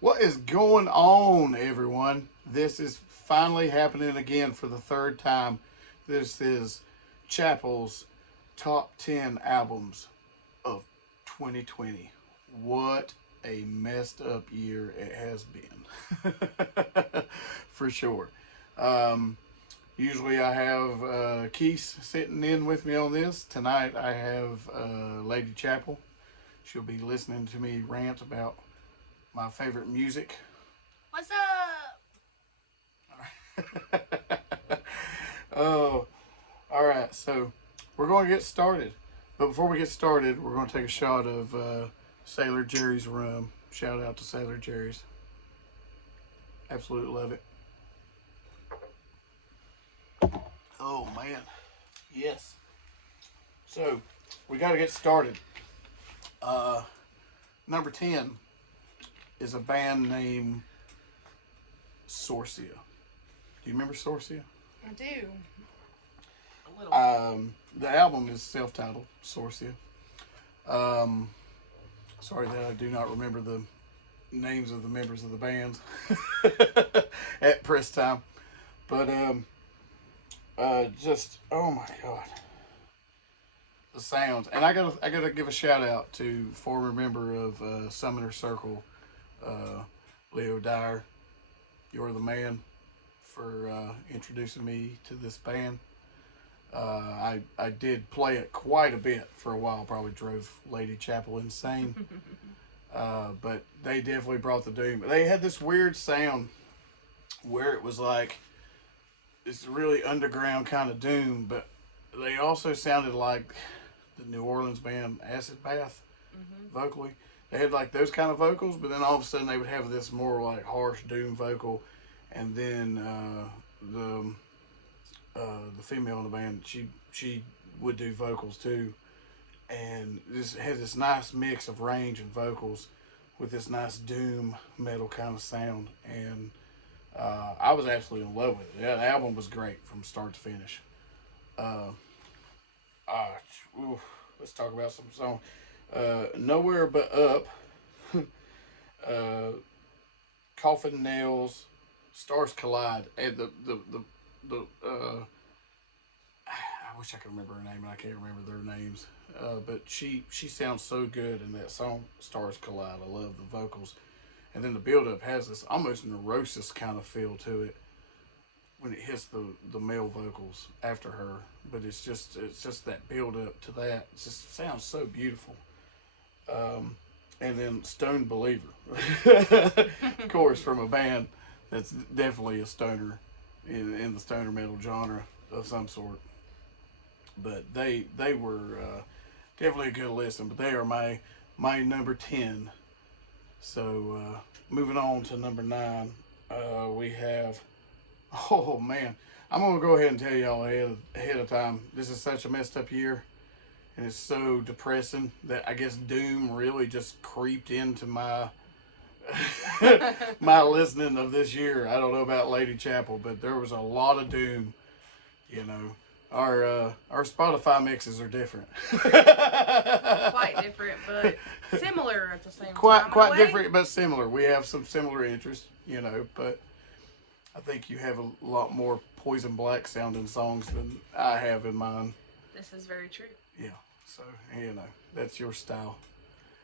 What is going on, everyone? This is finally happening again for the third time. This is Chapel's top 10 albums of 2020. What a messed up year it has been. For sure. Um, Usually I have Keith sitting in with me on this. Tonight I have Lady Chapel. She'll be listening to me rant about my favorite music. What's up? Oh, all right. So we're going to get started, but before we get started, we're going to take a shot of Sailor Jerry's rum. Shout out to Sailor Jerry's. Absolutely love it. Oh man, yes. So we got to get started. Number 10 is a band named Sorcia. Do you remember Sorcia? I do. A little. The album is self-titled, Sorcia. Sorry that I do not remember the names of the members of the band at press time. But, just, oh my God. The sounds. And I gotta give a shout out to former member of Summoner Circle, Leo Dyer. You're the man for introducing me to this band. I did play it quite a bit for a while. Probably drove Lady Chapel insane. But they definitely brought the doom. They had this weird sound where it was like it's really underground kind of doom, but they also sounded like the New Orleans band Acid Bath vocally. They had like those kind of vocals, but then all of a sudden they would have this more like harsh doom vocal, and then the female in the band she would do vocals too, and this had this nice mix of range and vocals with this nice doom metal kind of sound, and I was absolutely in love with it. Yeah, the album was great from start to finish. Let's talk about some songs. Nowhere But Up, uh, Coffin Nails, Stars Collide, and I wish I could remember her name, and I can't remember their names. But she sounds so good in that song, Stars Collide. I love the vocals, and then the build up has this almost neurosis kind of feel to it when it hits the male vocals after her. But it's just that build up to that. It just sounds so beautiful. And then Stone Believer, of course, from a band that's definitely a stoner in the stoner metal genre of some sort. But they were definitely a good listen. But they are my number 10. So moving on to number 9, we have. Oh man, I'm gonna go ahead and tell y'all ahead of time. This is such a messed up year, and it's so depressing that I guess doom really just creeped into my my listening of this year. I don't know about Lady Chapel, but there was a lot of doom. You know, our Spotify mixes are different. Quite different, but similar at the same time. Quite different, but similar. We have some similar interests, but I think you have a lot more Poison Black sounding songs than I have in mine. This is very true. Yeah, so that's your style.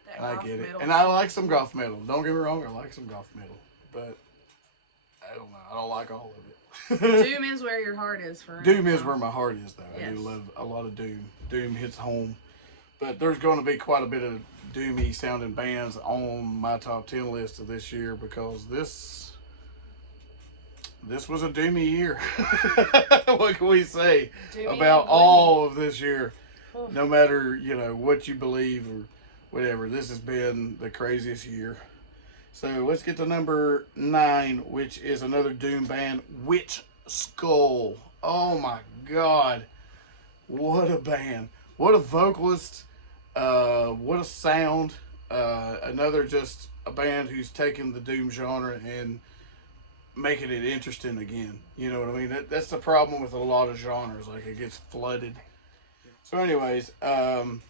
That And I get it. metal. And I like some goth metal. Don't get me wrong, I like some goth metal. But I don't know. I don't like all of it. Doom is where your heart is for Doom is where my heart is, though. Yes. I do love a lot of doom. Doom hits home. But there's going to be quite a bit of doomy sounding bands on my top 10 list of this year, because this was a doomy year. What can we say about all of this year? No matter, what you believe or whatever, this has been the craziest year. So let's get to number 9, which is another doom band, Witch Skull. Oh my God. What a band. What a vocalist. What a sound. Another just a band who's taken the doom genre and making it interesting again. You know what I mean? That's the problem with a lot of genres. Like, it gets flooded. So anyways, the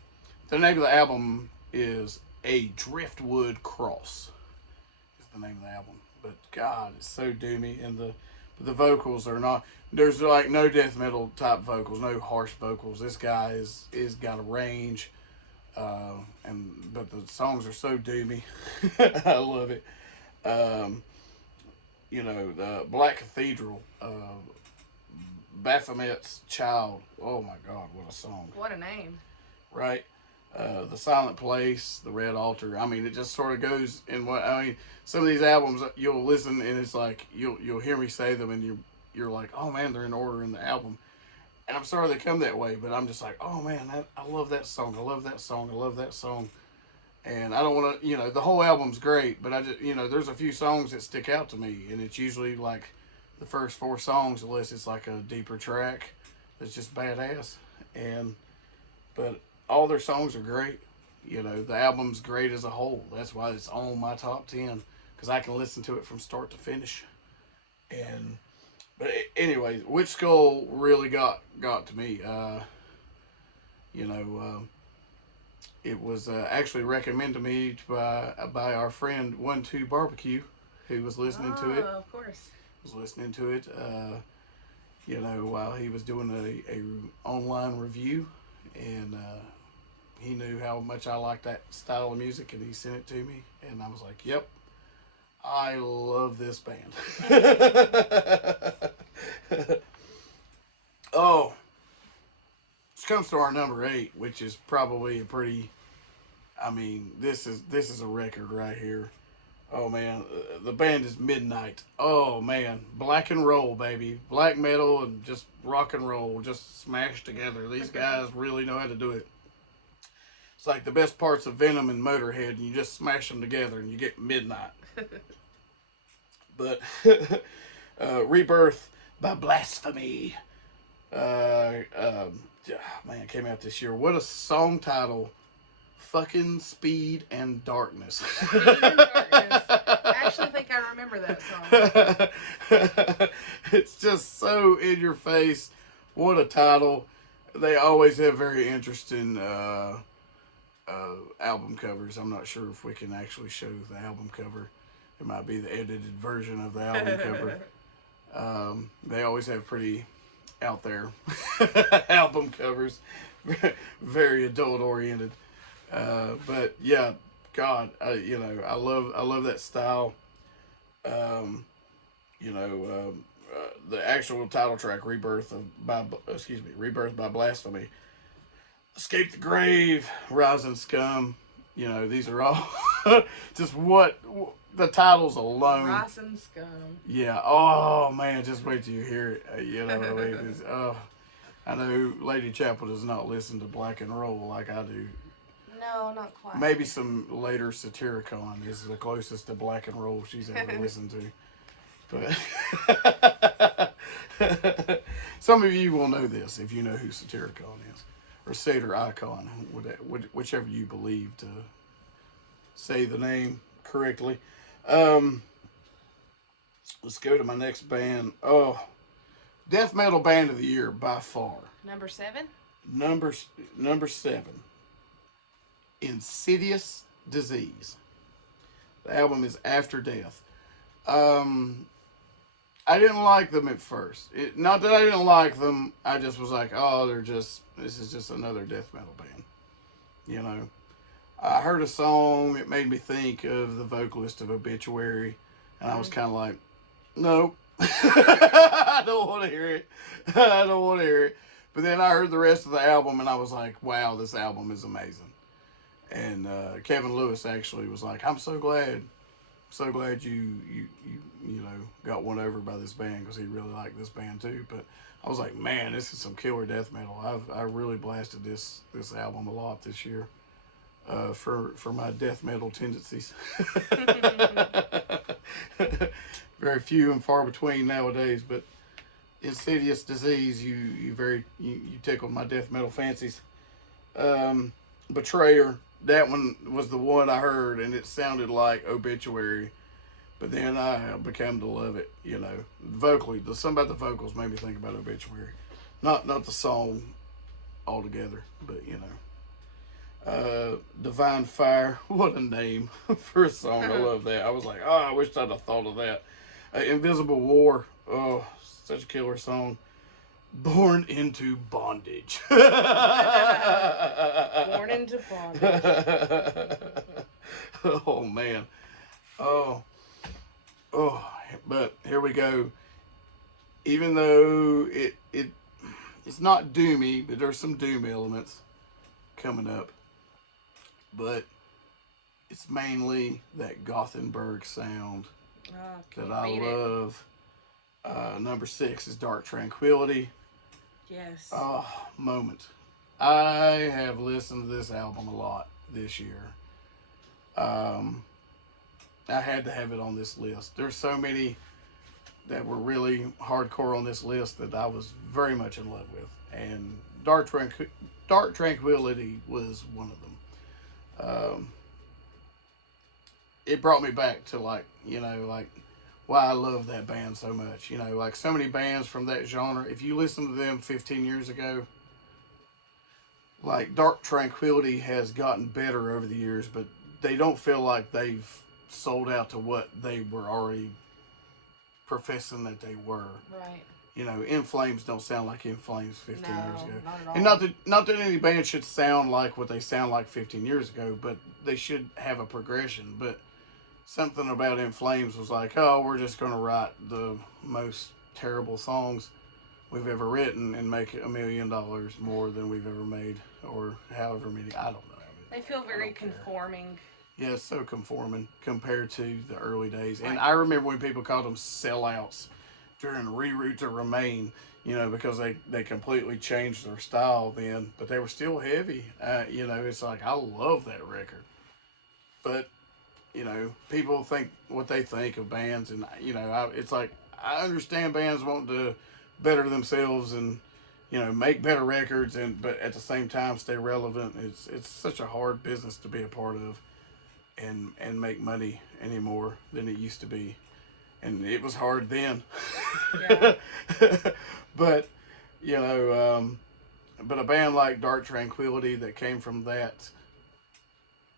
name of the album is A Driftwood Cross. Is the name of the album. But God, it's so doomy, and the vocals are not. There's like no death metal type vocals, no harsh vocals. This guy is got a range, but the songs are so doomy. I love it. The Black Cathedral, Baphomet's Child. Oh my God, what a song! What a name! Right. The Silent Place, the Red Altar. I mean, it just sort of goes in what I mean. Some of these albums you'll listen and it's like you'll hear me say them and you're like, oh man, they're in order in the album. And I'm sorry they come that way, but I'm just like, oh man, I love that song. I love that song. I love that song. And I don't want to, the whole album's great, but I just, there's a few songs that stick out to me, and it's usually like the first 4 songs, unless it's like a deeper track that's just badass. But all their songs are great. The album's great as a whole. That's why it's on my top 10, because I can listen to it from start to finish. But anyways, Witch Skull really got to me. It was actually recommended to me by our friend 1-2 Barbecue, who was listening to it. Oh, of course. Was listening to it, while he was doing a online review, and he knew how much I liked that style of music, and he sent it to me, and I was like, "Yep, I love this band." Oh, this comes to our number 8, which is probably a pretty. I mean, this is a record right here. Oh man, the band is Midnight. Oh man, black and roll, baby, black metal and just rock and roll, just smashed together. These guys really know how to do it. It's like the best parts of Venom and Motorhead, and you just smash them together, and you get Midnight. But Rebirth by Blasphemy. Man, it came out this year. What a song title. Fucking Speed and Darkness. Speed and Darkness. I actually think I remember that song. It's just so in your face. What a title. They always have very interesting album covers. I'm not sure if we can actually show the album cover. It might be the edited version of the album cover. They always have pretty out there album covers. Very adult oriented. But yeah, God, I love that style. The actual title track, Rebirth by Blasphemy, Escape the Grave, Rising Scum. These are all just what the titles alone. Rising Scum. Yeah. Oh man, just wait till you hear it. I know Lady Chapel does not listen to black and roll like I do. No, not quite. Maybe some later Satyricon is the closest to black and roll she's ever listened to. But some of you will know this if you know who Satyricon is, or Satyr Icon, whichever you believe to say the name correctly. Let's go to my next band. Oh, death metal band of the year by far. Number 7. Number 7. Insidious Disease. The album is After Death. I didn't like them at first. Not that I didn't like them. I just was like, oh, this is just another death metal band. I heard a song. It made me think of the vocalist of Obituary. And I was kind of like, no. I don't want to hear it. I don't want to hear it. But then I heard the rest of the album and I was like, wow, this album is amazing. And Kevin Lewis actually was like, I'm so glad you got won over by this band, because he really liked this band too. But I was like, man, this is some killer death metal. I really blasted this album a lot this year for my death metal tendencies. Very few and far between nowadays, but Insidious Disease, you tickled my death metal fancies. Betrayer, that one was the one I heard, and it sounded like Obituary, but then I became to love it. Vocally, something about the vocals made me think about Obituary, not the song altogether, but Divine Fire. What a name for a song. I love that. I was like, oh, I wish I'd have thought of that. Invisible War. Oh, such a killer song. Born into Bondage. Born into bondage. Oh, man. Oh, oh, but here we go. Even though it's not doomy, but there's some doom elements coming up. But it's mainly that Gothenburg sound that I love. Number 6 is Dark Tranquility. Yes. Oh, moment. I have listened to this album a lot this year. I had to have it on this list. There's so many that were really hardcore on this list that I was very much in love with. And Dark Tranquility was one of them. It brought me back to like why I love that band so much. Like so many bands from that genre, if you listen to them 15 years ago, like Dark Tranquility has gotten better over the years, but they don't feel like they've sold out to what they were already professing that they were. Right. In Flames don't sound like In Flames 15 years ago. Not at all. And not that any band should sound like what they sound like 15 years ago, but they should have a progression. But something about In Flames was like, oh, we're just going to write the most terrible songs we've ever written and make $1 million more than we've ever made, or however many. I don't know. They feel very conforming. Yeah, it's so conforming compared to the early days. And I remember when people called them sellouts during Reroute to Remain, because they completely changed their style then, but they were still heavy. It's like, I love that record. But, people think what they think of bands, and, it's like, I understand bands wanting to better themselves and, make better records, but at the same time stay relevant. It's such a hard business to be a part of and make money anymore than it used to be. And it was hard then. Yeah. But, but a band like Dark Tranquility that came from that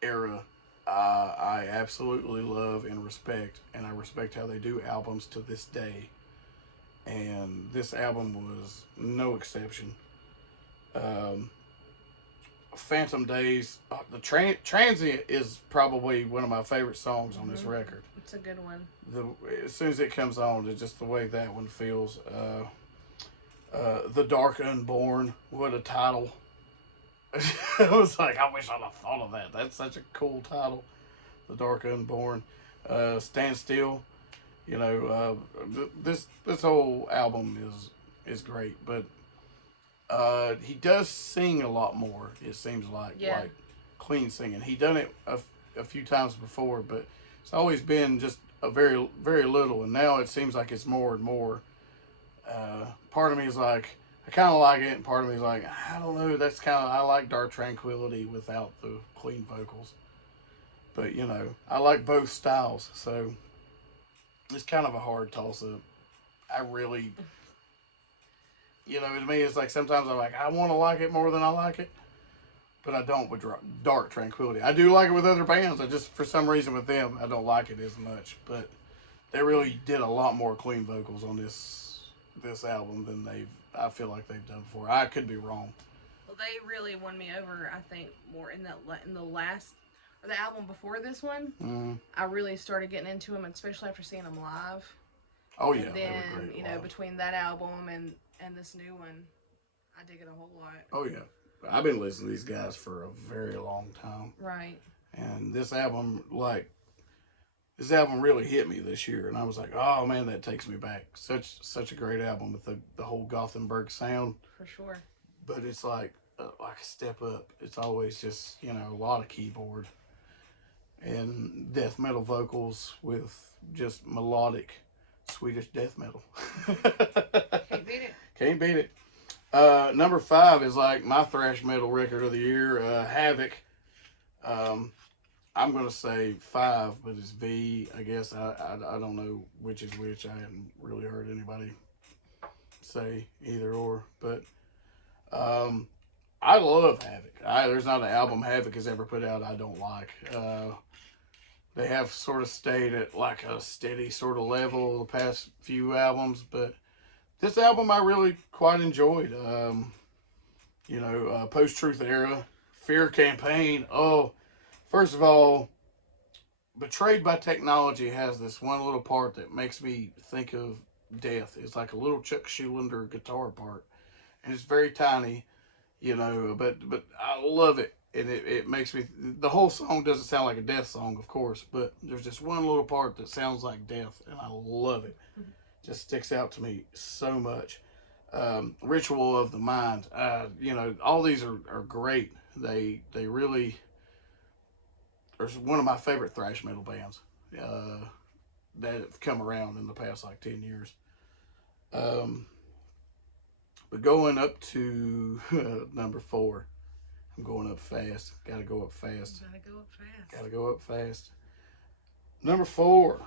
era, I absolutely love and respect. And I respect how they do albums to this day. And this album was no exception. Phantom Days, the Transient is probably one of my favorite songs on this record. It's a good one. As soon as it comes on, it's just the way that one feels. The Dark Unborn, what a title. I was like, I wish I'd have thought of that. That's such a cool title. The Dark Unborn. Stand Still. This whole album is great, but he does sing a lot more, it seems like. Yeah. Like clean singing. He done it a few times before, but it's always been just a very, very little, and now it seems like it's more and more. Part of me is like, I kind of like it, and part of me is like, I don't know, I like Dark Tranquility without the clean vocals. But, I like both styles, so it's kind of a hard toss-up. I really, to me, it's like sometimes I'm like, I want to like it more than I like it, but I don't with Dark Tranquility. I do like it with other bands. I just, for some reason with them, I don't like it as much. But they really did a lot more clean vocals on this album than I feel like they've done before. I could be wrong. Well, they really won me over, I think, more in the last, or the album before this one. Mm-hmm. I really started getting into them, especially after seeing them live. Oh, yeah. And then, between that album and this new one, I dig it a whole lot. Oh, yeah. I've been listening to these guys for a very long time. Right. And this album really hit me this year. And I was like, oh, man, that takes me back. Such a great album with the whole Gothenburg sound. For sure. But it's like a step up. It's always just, a lot of keyboard. And death metal vocals with just melodic Swedish death metal. Can't beat it. Can't beat it. Number 5 is like my thrash metal record of the year, Havoc. I'm going to say 5, but it's V, I guess. I don't know which is which. I haven't really heard anybody say either or. But I love Havoc. There's not an album Havoc has ever put out I don't like. They have sort of stayed at like a steady sort of level the past few albums, but this album I really quite enjoyed. Post Truth Era, Fear Campaign. Oh, first of all, Betrayed by Technology has this one little part that makes me think of death. It's like a little Chuck Schuldiner guitar part, and it's very tiny, but I love it. And it makes me, the whole song doesn't sound like a death song, of course, but there's just one little part that sounds like death, and I love it. Just sticks out to me so much. Ritual of the Mind, all these are great. They really are one of my favorite thrash metal bands that have come around in the past like 10 years. But going up to number 4, I'm going up fast. Gotta go up fast. Gotta go up fast. Gotta go up fast. Number 4.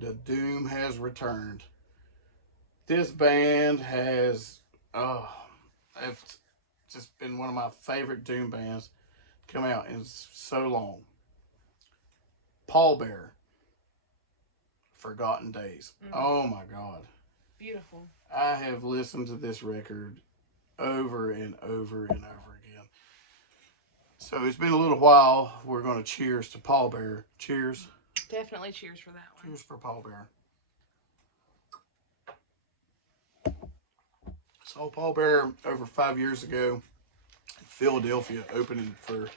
The Doom has returned. This band has, it's just been one of my favorite Doom bands come out in so long. Pallbearer, Forgotten Days. Oh my God. Beautiful. I have listened to this record over and over and over again. So it's been a little while. We're going to cheers to Pallbearer. Cheers. Definitely cheers for that one. Cheers for Pallbearer. Saw Pallbearer over 5 years ago in Philadelphia, opening for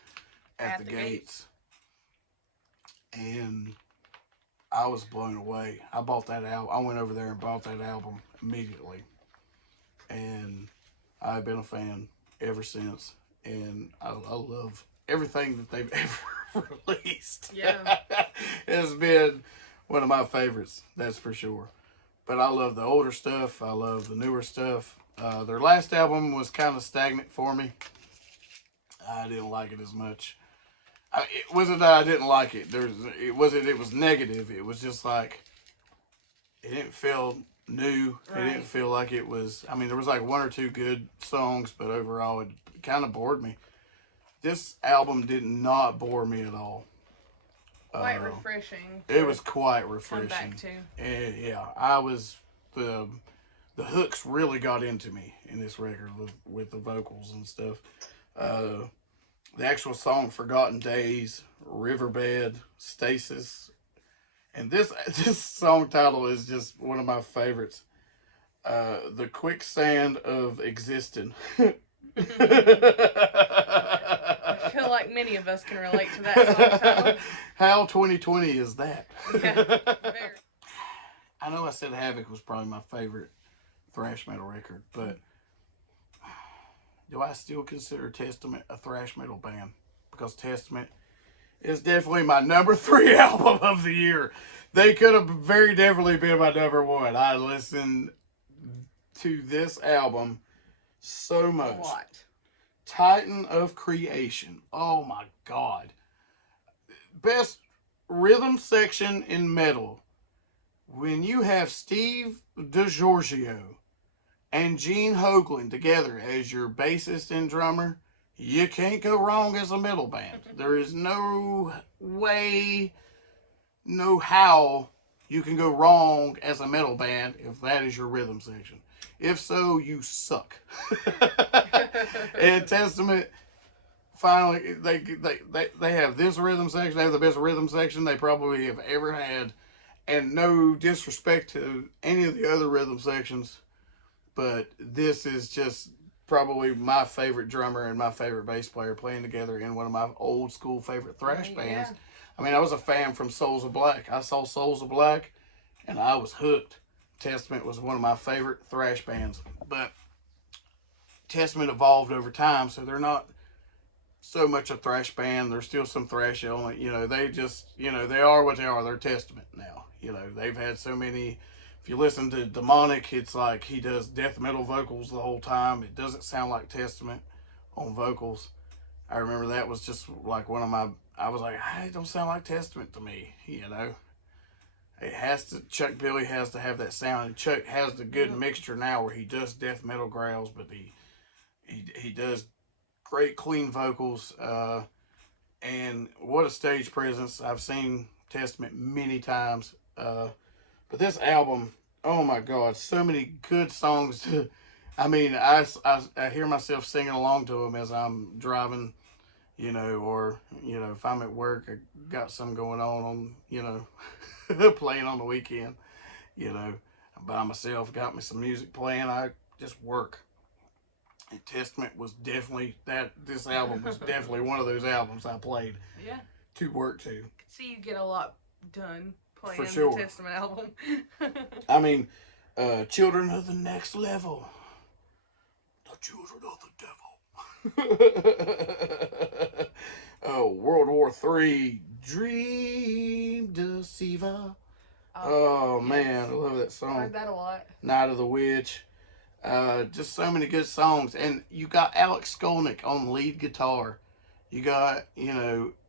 At the Gates. And I was blown away. I bought that album. I went over there and bought that album immediately. And I've been a fan ever since. And I love everything that they've ever released. Yeah. It's been one of my favorites, that's for sure. But I love the older stuff. I love the newer stuff. Their last album was kind of stagnant for me. I didn't like it as much. It wasn't that I didn't like it. It was negative. It was just like, it didn't feel new. Right. It didn't feel like it was, there was like 1 or 2 good songs, but overall it kind of bored me. This album did not bore me at all. Quite refreshing. It was quite refreshing. Come back to. And yeah, I was, the hooks really got into me in this record with the vocals and stuff. The actual song, Forgotten Days, Riverbed, Stasis. And this song title is just one of my favorites. The Quicksand of Existing. I feel like many of us can relate to that song title. How 2020 is that? Yeah, very. I know I said Havoc was probably my favorite thrash metal record, but do I still consider Testament a thrash metal band? Because Testament is definitely my number 3 album of the year. They could have very definitely been my number 1. I listened to this album so much. What? Titan of Creation. Oh my God. Best rhythm section in metal. When you have Steve DiGiorgio and Gene Hoglan together as your bassist and drummer, you can't go wrong as a metal band. There is no way, no how you can go wrong as a metal band if that is your rhythm section. If so, you suck. And Testament, finally, they have this rhythm section. They have the best rhythm section they probably have ever had. And no disrespect to any of the other rhythm sections, but this is just probably my favorite drummer and my favorite bass player playing together in one of my old school favorite thrash bands. I was a fan from Souls of Black. I saw Souls of Black and I was hooked. Testament was one of my favorite thrash bands, but Testament evolved over time, so they're not so much a thrash band. There's still some thrash element. They just, they are what they are. They're Testament now. They've had so many. If you listen to Demonic, it's like he does death metal vocals the whole time. It doesn't sound like Testament on vocals. I remember that was just like one of my, I was like, hey, it don't sound like Testament to me, It has to, Chuck Billy has to have that sound. And Chuck has the good mixture now where he does death metal growls, but he does great clean vocals, and what a stage presence. I've seen Testament many times, but this album, oh my God, so many good songs. I mean, I hear myself singing along to them as I'm driving, or, if I'm at work, I got some going on, playing on the weekend, I'm by myself, got me some music playing, I just work. And Testament was definitely, this album was definitely one of those albums I played Yeah. to work to. See, you get a lot done playing For sure. the Testament album. I mean, Children of the Next Level. The Children of the Devil. Oh, World War III. Dream Deceiver. Oh, yes. Man, I love that song. Heard that a lot. Night of the Witch. Just so many good songs. And you got Alex Skolnick on lead guitar. You got,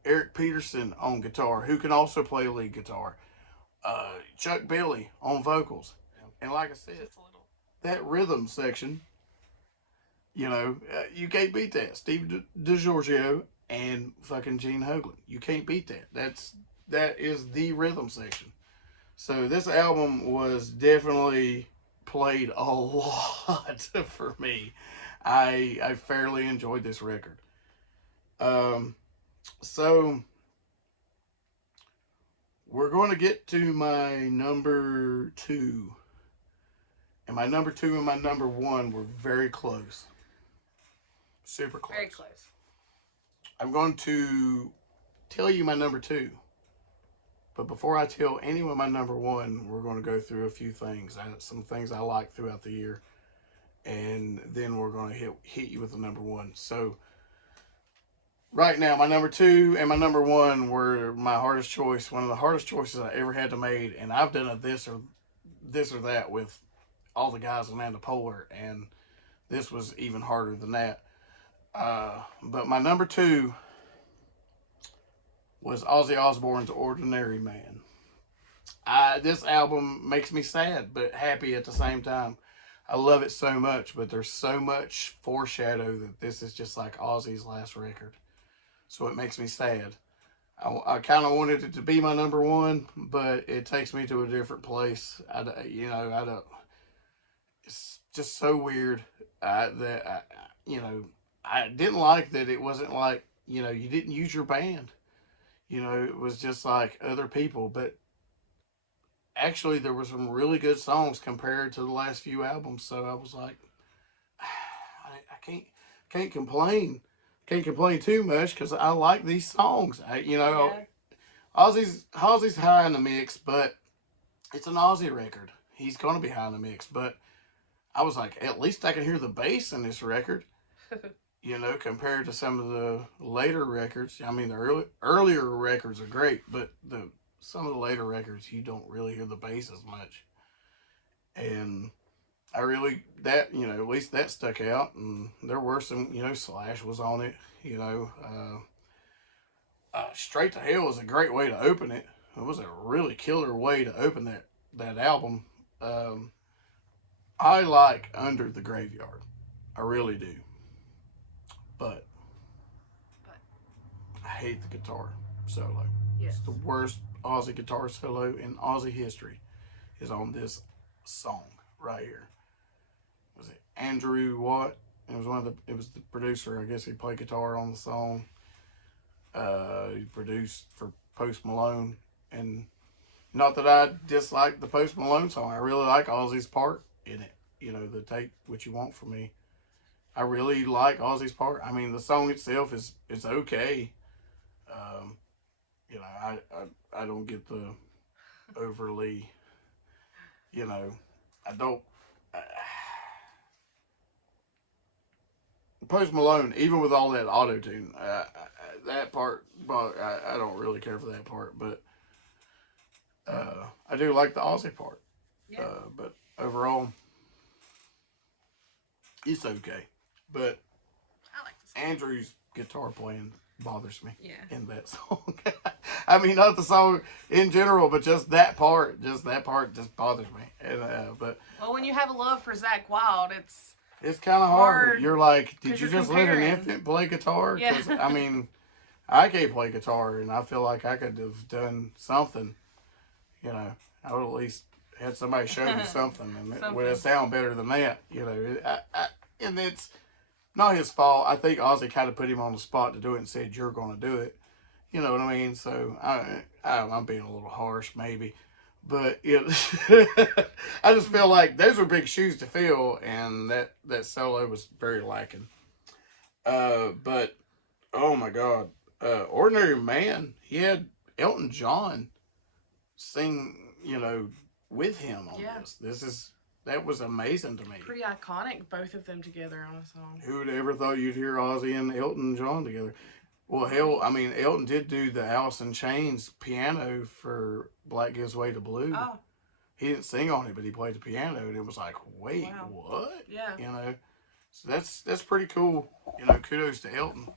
Eric Peterson on guitar, who can also play lead guitar. Chuck Billy on vocals. And like I said, that rhythm section, you can't beat that. Steve DiGiorgio and fucking Gene Hoglan. You can't beat that. That is the rhythm section. So this album was definitely played a lot for me. I fairly enjoyed this record. So we're going to get to my number 2. And my number 2 and my number 1 were very close. Super close. Very close. I'm going to tell you my number 2. But before I tell anyone my number 1, we're going to go through a few things. Some things I like throughout the year. And then we're going to hit you with the number 1. So right now, my number 2 and my number 1 were my hardest choice. One of the hardest choices I ever had to make. And I've done a this or that with all the guys in Annethepolar. And this was even harder than that. But my number 2 was Ozzy Osbourne's Ordinary Man. This album makes me sad, but happy at the same time. I love it so much, but there's so much foreshadow that this is just like Ozzy's last record. So it makes me sad. I kind of wanted it to be my number 1, but it takes me to a different place. I don't. It's just so weird that I didn't like that it wasn't like you didn't use your band. It was just like other people, but actually there were some really good songs compared to the last few albums. So I was like, I can't complain. Can't complain too much because I like these songs. Ozzy's high in the mix, but it's an Ozzy record. He's going to be high in the mix, but I was like, at least I can hear the bass in this record. Compared to some of the later records. I mean, the earlier records are great, but some of the later records, you don't really hear the bass as much. And I really, at least that stuck out. And there were some, Slash was on it, Straight to Hell was a great way to open it. It was a really killer way to open that album. I like Under the Graveyard. I really do. But I hate the guitar solo. Yes. It's the worst Ozzy guitar solo in Ozzy history is on this song right here. Was it Andrew Watt? It was the producer. I guess he played guitar on the song. He produced for Post Malone, and not that I dislike the Post Malone song. I really like Ozzy's part in it. The Take What You Want From Me. I really like Ozzy's part. I mean, the song itself is okay. I don't get the overly, I don't. Post Malone, even with all that auto tune, that part, I don't really care for that part, but I do like the Ozzy part. Yeah. But overall, it's okay. But I like this. Andrew's guitar playing bothers me in that song. I mean, not the song in general, but just that part just bothers me. And but when you have a love for Zakk Wylde, It's kind of hard. Or You're like, did 'cause you you're just let an comparing. infant play guitar? Yeah. Because, I mean, I can't play guitar, and I feel like I could have done something. You know, I would at least had somebody show me something, and it would have sound better than that. You know, and it's not his fault. I think Ozzy kind of put him on the spot to do it and said, "You're going to do it." You know what I mean? So I'm being a little harsh, maybe, but I just feel like those are big shoes to fill, and that solo was very lacking. But oh my God, Ordinary Man, he had Elton John sing, with him on Yeah. that was amazing to me. Pretty iconic, both of them together on a song. Who would ever thought you'd hear Ozzy and Elton John together? Well, hell, I mean, Elton did do the Alice in Chains piano for Black Gives Way to Blue. Oh. He didn't sing on it, but he played the piano, and it was like, wait, Wow. what? Yeah. So that's pretty cool. Kudos to Elton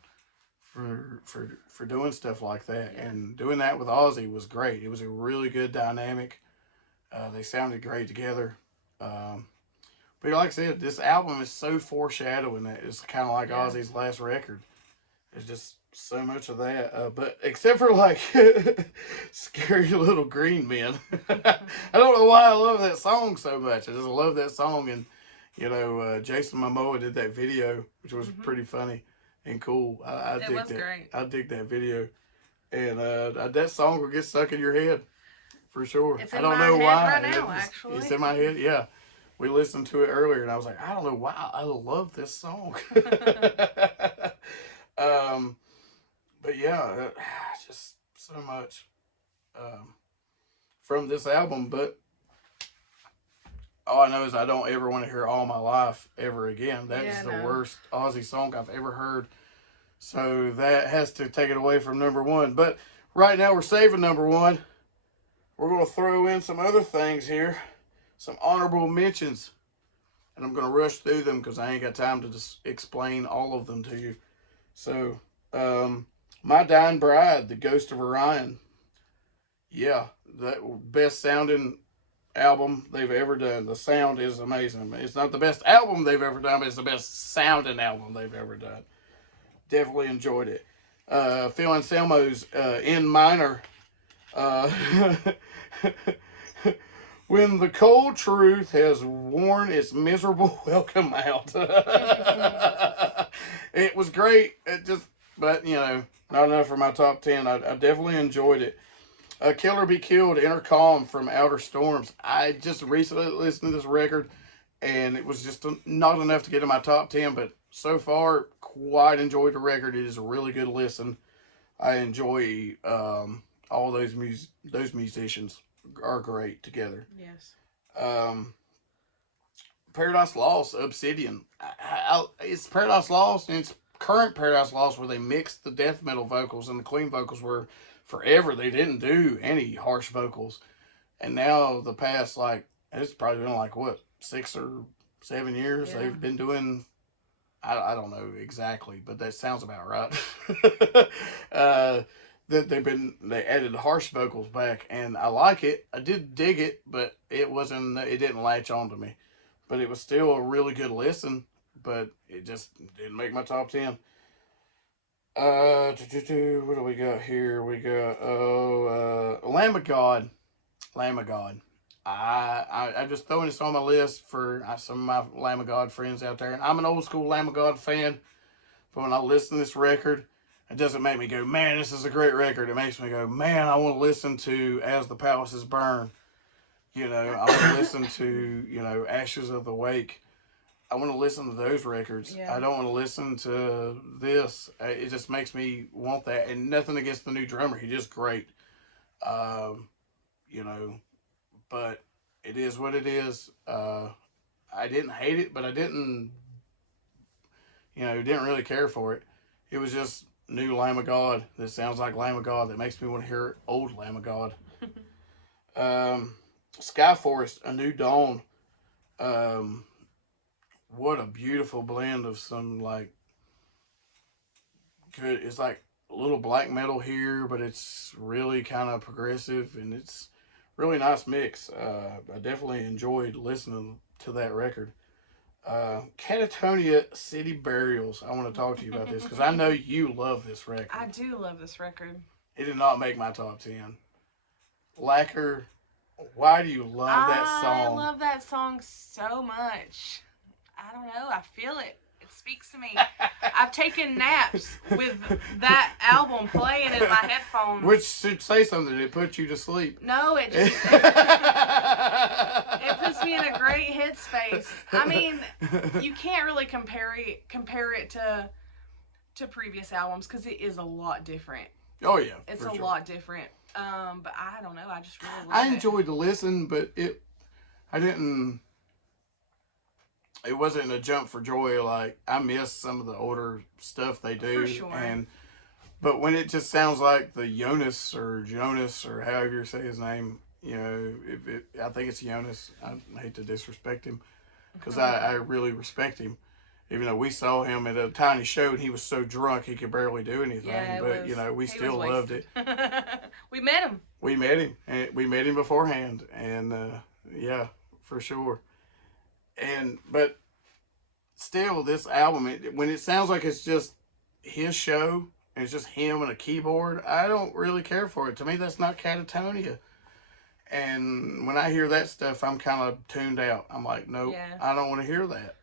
for doing stuff like that, and doing that with Ozzy was great. It was a really good dynamic. They sounded great together. But like I said, this album is so foreshadowing that it's kind of like Ozzy's last record. There's just so much of that. But except for like Scary Little Green Men. I don't know why I love that song so much. I just love that song. And, Jason Momoa did that video, which was pretty funny and cool. I dig that. Great. I dig that video. And that song will get stuck in your head for sure. It's in I don't my know head why. right now, actually. It's in my head, yeah. We listened to it earlier, and I was like, I don't know why I love this song. But yeah, just so much from this album. But all I know is I don't ever want to hear All My Life ever again. That is the worst Ozzy song I've ever heard. So that has to take it away from number one. But right now we're saving number one. We're going to throw in some other things here. Some honorable mentions. And I'm going to rush through them because I ain't got time to just explain all of them to you. So, My Dying Bride, The Ghost of Orion. Yeah, the best sounding album they've ever done. The sound is amazing. It's not the best album they've ever done, but it's the best sounding album they've ever done. Definitely enjoyed it. Phil Anselmo's In Minor. When the cold truth has worn its miserable welcome out. It was great. But not enough for my top 10. I definitely enjoyed it. Kill or Be Killed, Inner Calm from Outer Storms. I just recently listened to this record, and it was just not enough to get in my top 10, but so far, quite enjoyed the record. It is a really good listen. I enjoy all those musicians are great together. Yes. Paradise Lost, Obsidian. It's Paradise Lost, and it's current Paradise Lost where they mixed the death metal vocals and the clean vocals were forever. They didn't do any harsh vocals. And now the past, it's probably been 6 or 7 years, they've been doing, I don't know exactly, but that sounds about right. They added harsh vocals back, and I like it. I did dig it, but it didn't latch on to me. But it was still a really good listen, but it just didn't make my top 10. What do we got here? We got Lamb of God. Lamb of God. I'm just throwing this on my list for some of my Lamb of God friends out there. And I'm an old school Lamb of God fan. But when I listen to this record, it doesn't make me go, man, this is a great record. It makes me go, man, I want to listen to As the Palaces Burn. I want to listen to, Ashes of the Wake. I want to listen to those records. Yeah. I don't want to listen to this. It just makes me want that. And nothing against the new drummer. He's just great. But it is what it is. I didn't hate it, but I didn't really care for it. It was just new Lamb of God that sounds like Lamb of God that makes me want to hear old Lamb of God. Sky Forest, A New Dawn. What a beautiful blend of some good. It's like a little black metal here, but it's really kind of progressive, and it's really nice mix. I definitely enjoyed listening to that record. Catatonia City Burials. I want to talk to you about this because I know you love this record. I do love this record. It did not make my top 10. Lacquer, why do you love that song? I love that song so much. I don't know. I feel it. It speaks to me. I've taken naps with that album playing in my headphones. Which should say something. It puts you to sleep. No, it just it puts me in a great headspace. I mean, you can't really compare it to previous albums because it is a lot different. Oh yeah, it's a lot different. But I don't know. I just really love I enjoyed the listen, but I didn't. It wasn't a jump for joy. Like, I miss some of the older stuff they do. For sure. But when it just sounds like the Jonas or however you say his name, I think it's Jonas. I hate to disrespect him because I really respect him. Even though we saw him at a tiny show and he was so drunk he could barely do anything. Yeah, but, we still loved it. We met him. We met him. And we met him beforehand. And, yeah, for sure. But still, this album, when it sounds like it's just his show and it's just him and a keyboard, I don't really care for it. To me, that's not Catatonia. And when I hear that stuff, I'm kind of tuned out. I'm like, nope, I don't want to hear that.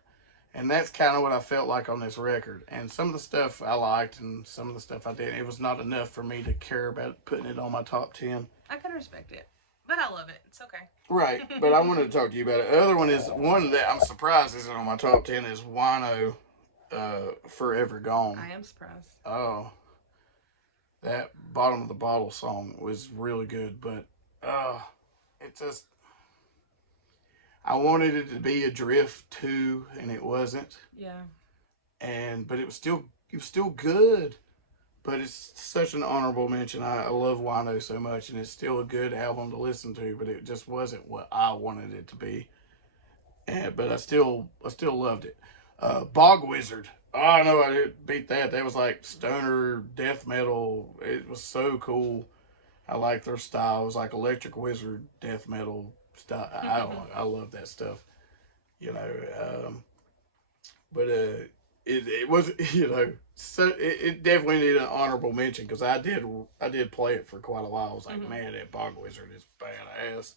And that's kind of what I felt like on this record. And some of the stuff I liked and some of the stuff I didn't. It was not enough for me to care about putting it on my top 10. I can respect it. But I love it. It's okay. Right. But I wanted to talk to you about it. The other one is one that I'm surprised isn't on my top 10 is Wino, Forever Gone. I am surprised. Oh. That Bottom of the Bottle song was really good. But it just... I wanted it to be Adrift too, and it wasn't. Yeah. But it was still good. But it's such an honorable mention. I love Wino so much, and it's still a good album to listen to. But it just wasn't what I wanted it to be. But I still loved it. Bog Wizard. Oh no, I didn't beat that. That was like stoner death metal. It was so cool. I liked their style. It was like Electric Wizard death metal style. I love that stuff. But it was, so it definitely needed an honorable mention because I did play it for quite a while. I was like, man, that Bog Wizard is badass.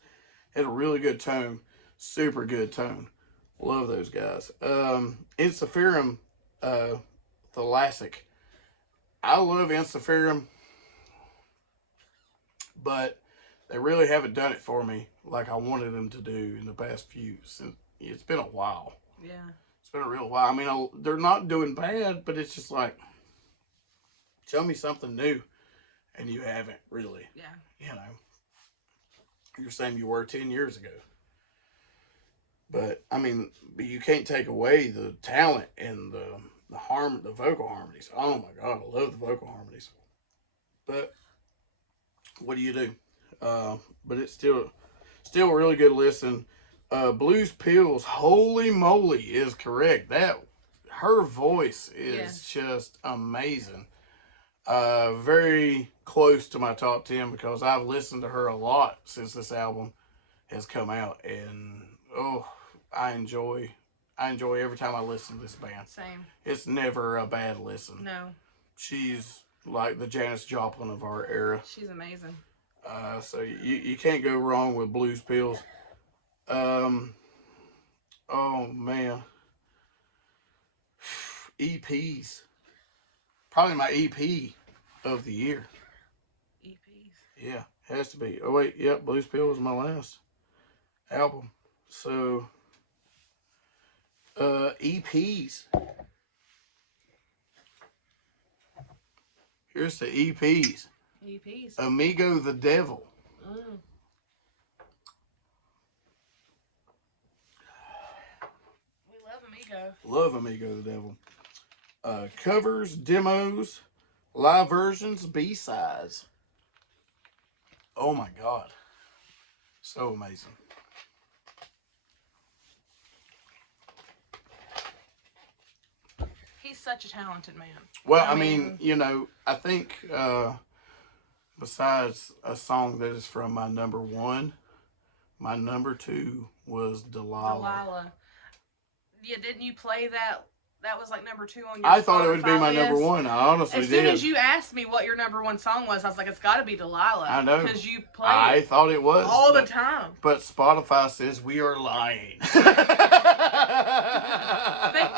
Had a really good tone, super good tone. Love those guys. Ensiferum, Thalassic. I love Ensiferum, but they really haven't done it for me like I wanted them to do in the past few. Since it's been a while. Yeah. It's been a real while. I mean, they're not doing bad, but it's just like, show me something new, and you haven't really. Yeah. You're the same you were 10 years ago. But I mean, you can't take away the talent and the vocal harmonies. Oh my God, I love the vocal harmonies. But what do you do? But it's still a really good listen. Blues Pills, holy moly, is correct. Her voice is just amazing. Very close to my top 10 because I've listened to her a lot since this album has come out, and I enjoy every time I listen to this band. Same. It's never a bad listen. No. She's like the Janis Joplin of our era. She's amazing. So you can't go wrong with Blues Pills. Oh man. EPs. Probably my EP of the year. EPs. Yeah, has to be. Oh wait, yep, Blues Pill was my last album. So EPs. Here's the EPs. EPs. Amigo the Devil. We love Amigo. Love Amigo the Devil. Covers, demos, live versions, B-sides. Oh my God. So amazing. He's such a talented man. Well, I mean, I think besides a song that is from my number 1, my number 2 was Delilah. Yeah, didn't you play that? That was like number 2 on your I thought it would be Spotify my number list? 1. I honestly As did. soon as you asked me what your number 1 song was, I was like, it's got to be Delilah. I know. Because you play I it thought it was. all the time. But Spotify says we are lying. Fake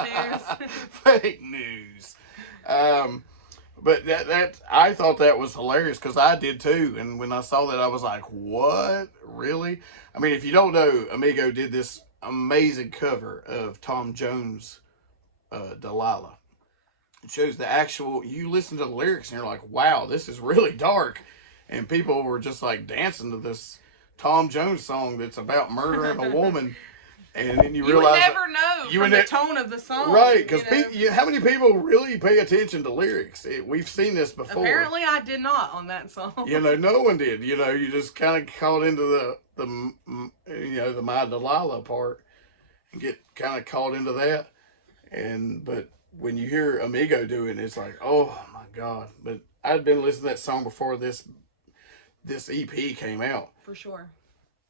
news. Fake news. But that I thought that was hilarious because I did too. And when I saw that, I was like, "What? Really?" I mean, if you don't know, Amigo did this amazing cover of Tom Jones' Delilah. It shows the actual. You listen to the lyrics and you're like, "Wow, this is really dark," and people were just like dancing to this Tom Jones song that's about murdering a woman. And then you realize would never know from the tone of the song. Right, because how many people really pay attention to lyrics? We've seen this before. Apparently I did not on that song. No one did. You just kind of caught into the My Delilah part and get kind of caught into that. But when you hear Amigo do it, it's like, oh my God. But I'd been listening to that song before this EP came out. For sure.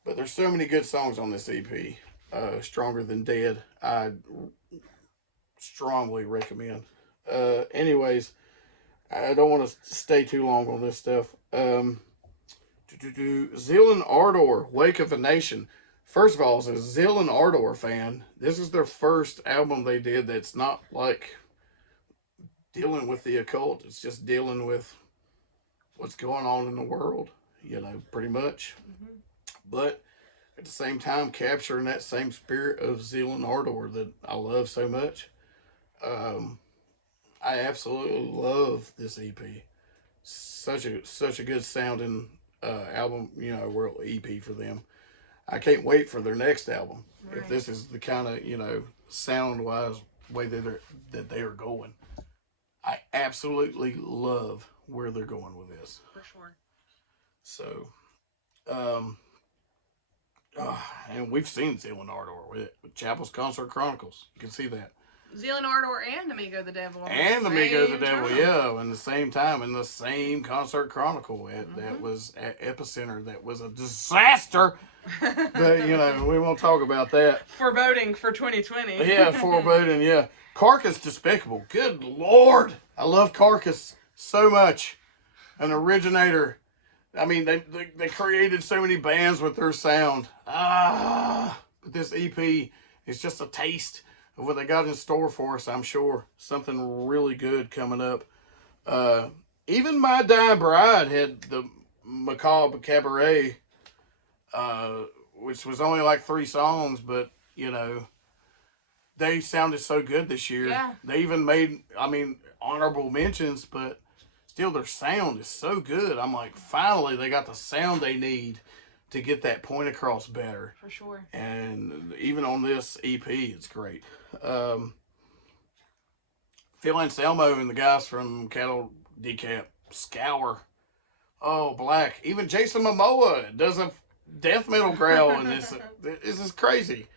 But there's so many good songs on this EP. Stronger Than Dead, I strongly recommend. Anyways, I don't want to stay too long on this stuff. Zeal and Ardor, Wake of a Nation. First of all, as a Zeal and Ardor fan, this is their first album they did that's not like dealing with the occult. It's just dealing with what's going on in the world, pretty much. Mm-hmm. But at the same time, capturing that same spirit of Zeal and Ardor that I love so much. I absolutely love this EP. Such a good sounding album, world EP for them. I can't wait for their next album. Right. If this is the kind of sound wise way that they are going, I absolutely love where they're going with this. For sure. So, and we've seen Zeal and Ardor with Chapel's Concert Chronicles. You can see that. Zeal and Ardor and Amigo the Devil. And Amigo the Devil, yeah, in the same time, in the same Concert Chronicle. That was at Epicenter. That was a disaster. But, we won't talk about that. Foreboding for 2020. Yeah, foreboding, yeah. Carcass Despicable. Good Lord. I love Carcass so much. An originator. I mean, they created so many bands with their sound. But this EP is just a taste of what they got in store for us, I'm sure. Something really good coming up. Even My Dying Bride had the Macabre Cabaret, which was only like 3 songs, but, they sounded so good this year. Yeah. They even made, honorable mentions, but still their sound is so good. I'm like, finally they got the sound they need to get that point across better. For sure. And even on this EP, it's great. Phil Anselmo and the guys from Cattle Decap, Scour. Oh, Black. Even Jason Momoa does a death metal growl in this. This is crazy.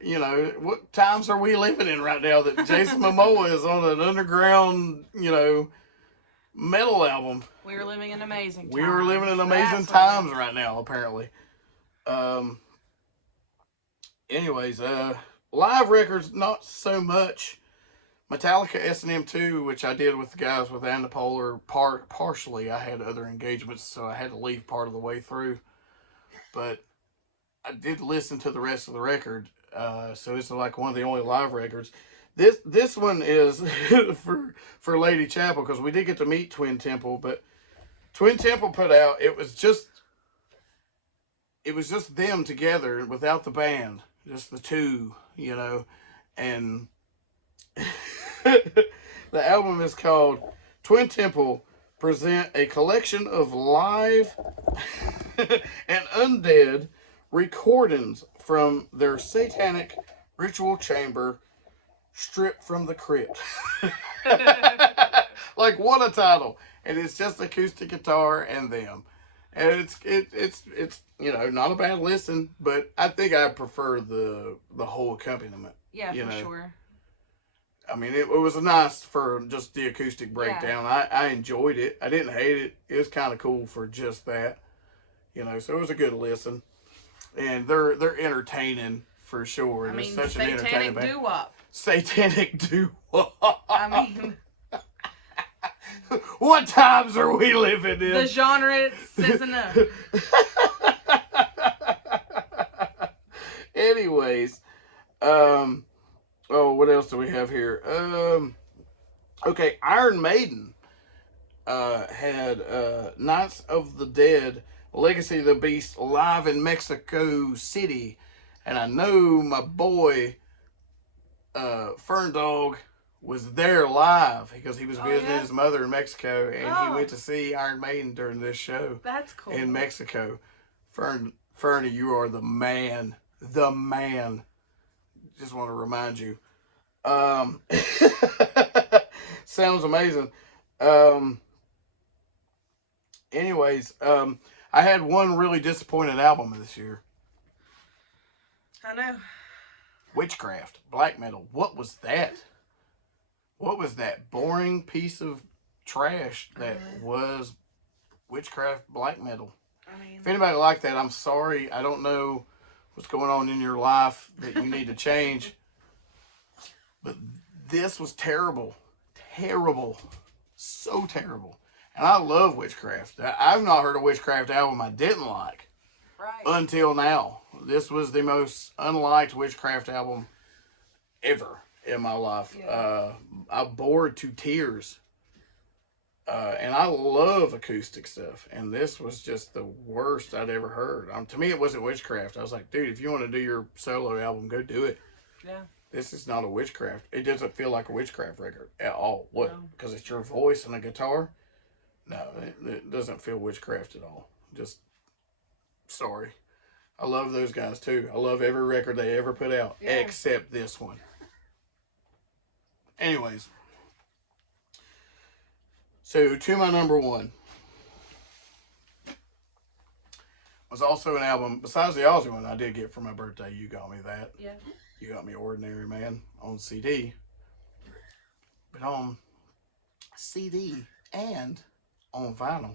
What times are we living in right now that Jason Momoa is on an underground, metal album? We are living in amazing times. We are living in amazing times right now, apparently. Anyways, live records, not so much. Metallica S&M 2, which I did with the guys with Annethepolar, partially. I had other engagements, so I had to leave part of the way through. But I did listen to the rest of the record, so it's like one of the only live records. This one is for Lady Chapel, because we did get to meet Twin Temple, but Twin Temple put out, it was just them together without the band, just the two, and the album is called Twin Temple Present a Collection of Live and Undead Recordings from their Satanic Ritual Chamber, stripped from the crypt. Like, what a title. And it's just acoustic guitar and them. And it's not a bad listen, but I think I prefer the whole accompaniment. Yeah, for sure. I mean, it was nice for just the acoustic breakdown. Yeah. I enjoyed it. I didn't hate it. It was kind of cool for just that. So it was a good listen. And they're entertaining for sure. I mean, It's such an entertaining satanic band. doo-wop. Satanic doo-wop. I mean, what times are we living in? the genre says enough. Anyways, oh, what else do we have here? Okay, Iron Maiden had Knights of the Dead, Legacy of the Beast live in Mexico City, and I know my boy Fern Dog was there live because he was visiting his mother in Mexico, and he went to see Iron Maiden during this show. That's cool. In Mexico. Fernie, you are the man. The man. Just want to remind you. Sounds amazing. Anyways, I had one really disappointing album this year. I know. Witchcraft, black metal. What was that? What was that boring piece of trash that was Witchcraft black metal? I mean, if anybody liked that, I'm sorry. I don't know what's going on in your life that you need to change. But this was terrible. Terrible. So terrible. And I love Witchcraft. I've not heard a Witchcraft album I didn't like. Right. Until now. This was the most unliked Witchcraft album ever in my life. Yeah. I bored to tears. And I love acoustic stuff. And this was just the worst I'd ever heard. To me, it wasn't Witchcraft. I was like, dude, if you want to do your solo album, go do it. Yeah. This is not a Witchcraft. It doesn't feel like a Witchcraft record at all. What? No. Because it's your voice and a guitar? No, it doesn't feel Witchcraft at all. Just, sorry. I love those guys too. I love every record they ever put out, except this one. Anyways. So, to my number one was also an album, besides the Aussie one I did get for my birthday. You got me that. Yeah. You got me Ordinary Man on CD. But on CD and on vinyl,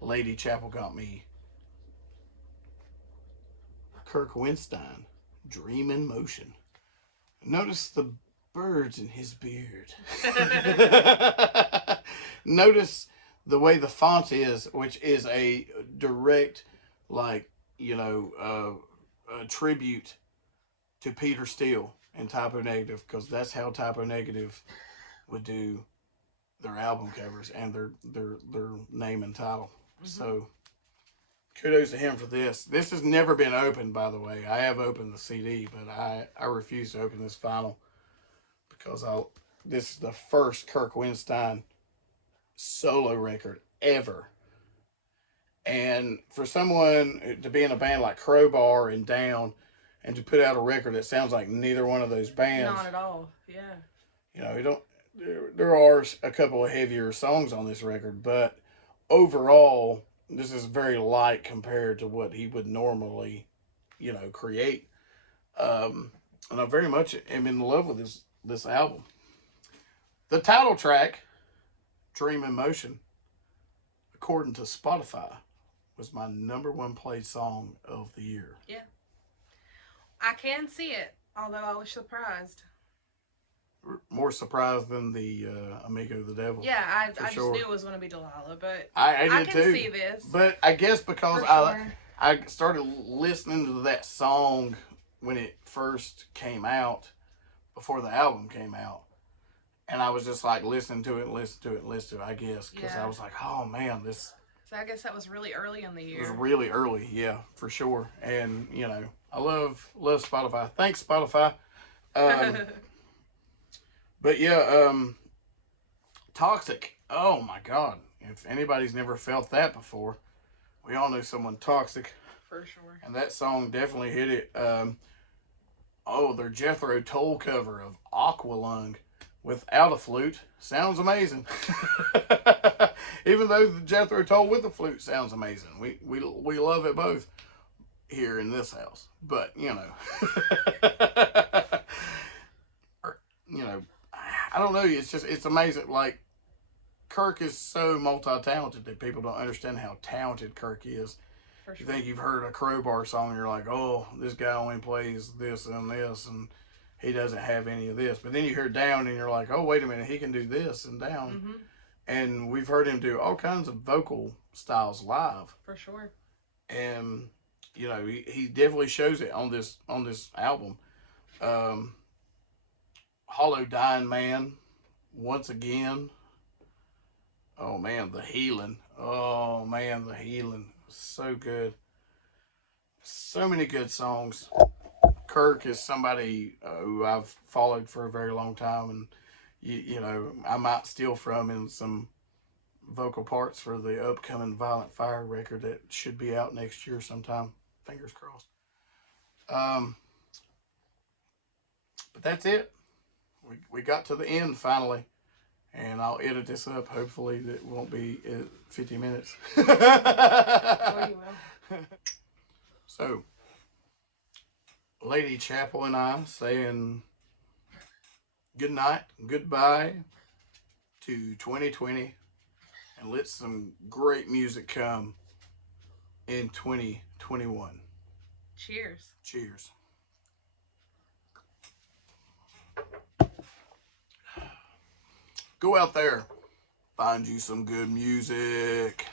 Lady Chapel got me Kirk Winstein, Dream in Motion. Notice the birds in his beard. Notice the way the font is, which is a direct, like, a tribute to Peter Steele and Typo Negative, because that's how Typo Negative would do their album covers and their name and title. Mm-hmm. So kudos to him for this. This has never been opened, by the way. I have opened the CD, but I refuse to open this vinyl because this is the first Kirk Winstein solo record ever. And for someone to be in a band like Crowbar and Down and to put out a record that sounds like neither one of those bands. Not at all, yeah. There are a couple of heavier songs on this record, but overall, this is very light compared to what he would normally, create. And I very much am in love with this album. The title track, Dream in Motion, according to Spotify, was my number one played song of the year. Yeah. I can see it, although I was surprised. More surprised than the Amigo the Devil. Yeah, I just knew it was going to be Delilah, but I can too. see this. But I guess because I started listening to that song when it first came out, before the album came out, and I was just like listening to it, I guess, because I was like, oh man, this. So I guess that was really early in the year. It was really early, yeah, for sure. And I love Spotify. Thanks, Spotify. But yeah, toxic. Oh my God! If anybody's never felt that before, we all know someone toxic. For sure. And that song definitely hit it. Their Jethro Tull cover of Aqualung without a flute sounds amazing. Even though the Jethro Tull with the flute sounds amazing, we love it both here in this house. But I don't know. It's amazing. Like, Kirk is so multi-talented that people don't understand how talented Kirk is. For You sure. think you've heard a Crowbar song, and you're like, oh, this guy only plays this and this, and he doesn't have any of this. But then you hear Down, and you're like, oh, wait a minute, he can do this and Down. Mm-hmm. And we've heard him do all kinds of vocal styles live. For sure. And you know, he definitely shows it on this album. Hollow Dying Man, once again. Oh man, The Healing. Oh man, The Healing. So good. So many good songs. Kirk is somebody who I've followed for a very long time, and you know, I might steal from in some vocal parts for the upcoming Violent Fire record that should be out next year sometime. Fingers crossed. But that's it. We got to the end finally, and I'll edit this up. Hopefully, that won't be 50 minutes. Oh, you will. So, Lady Chapel and I saying good night, goodbye to 2020, and let some great music come in 2021. Cheers. Cheers. Go out there, find you some good music.